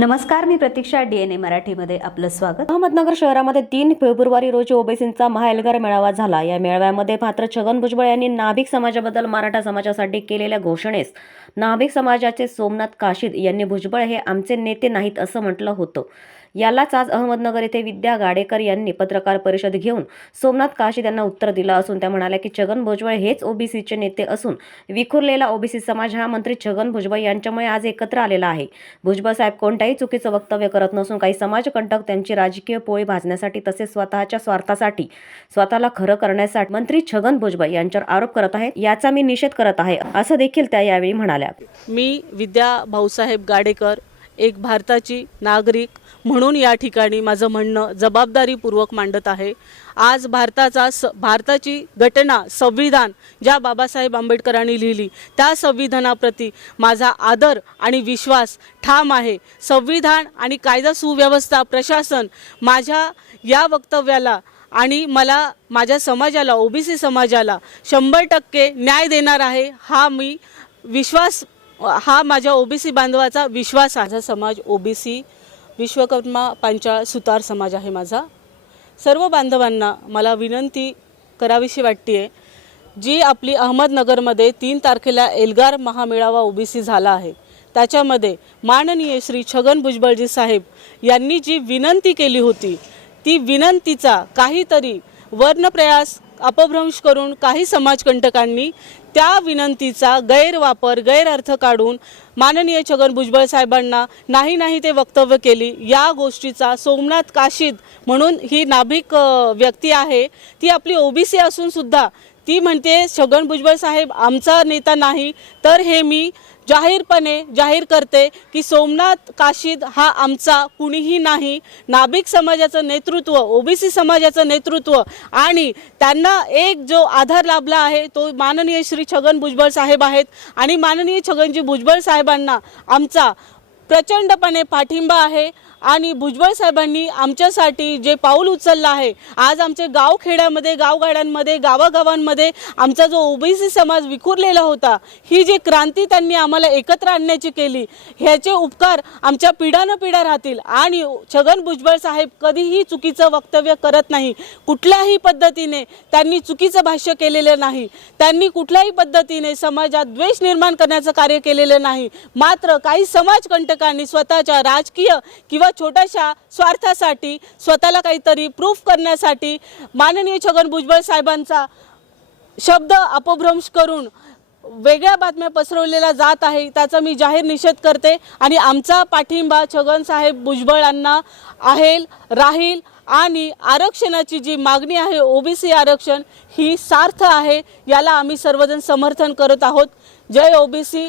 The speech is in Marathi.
नमस्कार मी प्रतीक्षा डीएनए मराठीमध्ये आपलं स्वागत. अहमदनगर शहरामध्ये तीन फेब्रुवारी रोजी ओबीसींचा महाएल्गार मेळावा झाला. या मेळाव्यामध्ये मात्र छगन भुजबळ यांनी नाभिक समाजाबद्दल मराठा समाजासाठी केलेल्या घोषणेस नाभिक समाजाचे सोमनाथ काशीद यांनी भुजबळ हे आमचे नेते नाहीत असं म्हटलं होतं. यालाच आज अहमदनगर येथे विद्या गाडेकर यांनी पत्रकार परिषद घेऊन सोमनाथ काशी त्यांना उत्तर दिलं असून त्या म्हणाल्या की छगन भुजबळ हेच ओबीसीचे नेते असून विखुरलेला ओबीसी समाज हा मंत्री छगन भुजबळ यांच्यामुळे आज एकत्र आलेला आहे. भुजबळ साहेब कोणत्याही चुकीचं वक्तव्य करत नसून काही समाजकंटक त्यांची राजकीय पोळी भाजण्यासाठी तसेच स्वतःच्या स्वार्थासाठी स्वतःला खरं करण्यासाठी मंत्री छगन भुजबळ यांच्यावर आरोप करत आहेत याचा मी निषेध करत आहे असं देखील त्या यावेळी म्हणाल्या. मी विद्या भाऊसाहेब गाडेकर एक भारताची नागरिक म्हणून या ठिकाणी माझं म्हणणं जबाबदारीपूर्वक मांडत आहे. आज भारताचा स भारताची घटना संविधान ज्या बाबासाहेब आंबेडकरांनी लिहिली त्या संविधानाप्रती माझा आदर आणि विश्वास ठाम आहे. संविधान आणि कायदा सुव्यवस्था प्रशासन माझ्या या वक्तव्याला आणि मला माझ्या समाजाला ओबीसी समाजाला शंभर टक्के न्याय देणार आहे हा मी विश्वास हा माझ्या ओबीसी बांधवाचा विश्वास माझा समाज ओबीसी विश्वकर्मा पांचाळ सुतार समाज आहे माझा. सर्व बांधवांना मला विनंती करावीशी वाटते जी आपली अहमदनगरमध्ये तीन तारखेला एल्गार महामेळावा ओबीसी झाला आहे. त्याच्यामध्ये माननीय श्री छगन भुजबळजी साहेब यांनी जी विनंती केली होती ती विनंतीचा काहीतरी वर्णप्रयास अपभ्रंश करून काही समाजकंटकांनी त्या विनंतीचा गैरवापर गैरअर्थ काढून माननीय छगन भुजबळ साहेबांना नाही नाही ते वक्तव्य केली या गोष्टीचा सोमनाथ काशीद म्हणून ही नाभिक व्यक्ती आहे ती आपली ओबीसी असून सुद्धा ती म्हणते छगन भुजबळ साहेब आमचा नेता नाही तर हे मी जाहीरपणे जाहीर करते की सोमनाथ काशीद हा आमचा कुणीही नाही. नाभिक समाजाचं नेतृत्व ओबीसी समाजाचं नेतृत्व आणि त्यांना एक जो आधार लाभला आहे तो माननीय श्री छगन भुजबळ साहेब आहेत आणि माननीय छगनजी भुजबळ साहेबांना आमचा प्रचंडपणे पाठिंबा आहे. आणि भुजबळ साहेबांनी आमच्यासाठी जे पाऊल उचललं आहे आज आमचे गावखेड्यामध्ये गावगाड्यांमध्ये गावागावांमध्ये आमचा जो ओबीसी समाज विखुरलेला होता ही जी क्रांती त्यांनी आम्हाला एकत्र आणण्याची केली ह्याचे उपकार आमच्या पिढ्यानं पिढ्या राहतील. आणि छगन भुजबळ साहेब कधीही चुकीचं वक्तव्य करत नाही. कुठल्याही पद्धतीने त्यांनी चुकीचं भाष्य केलेलं नाही. त्यांनी कुठल्याही पद्धतीने समाजात द्वेष निर्माण करण्याचं कार्य केलेलं नाही. मात्र काही समाजकंटकांनी स्वतःच्या राजकीय किंवा छोट्याशा स्वार्थासाठी स्वतःला काहीतरी प्रूफ करण्यासाठी माननीय छगन भुजबळ साहेबांचा शब्द अपभ्रंश करून वेगळ्या बातम्या पसरवलेल्या जात आहे त्याचा मी जाहीर निषेध करते. आणि आमचा पाठिंबा छगन साहेब भुजबळांना आहे राहील आणि आरक्षणाची जी मागणी आहे ओबीसी आरक्षण ही सार्थ आहे याला आम्ही सर्वजण समर्थन करत आहोत. जय ओबीसी.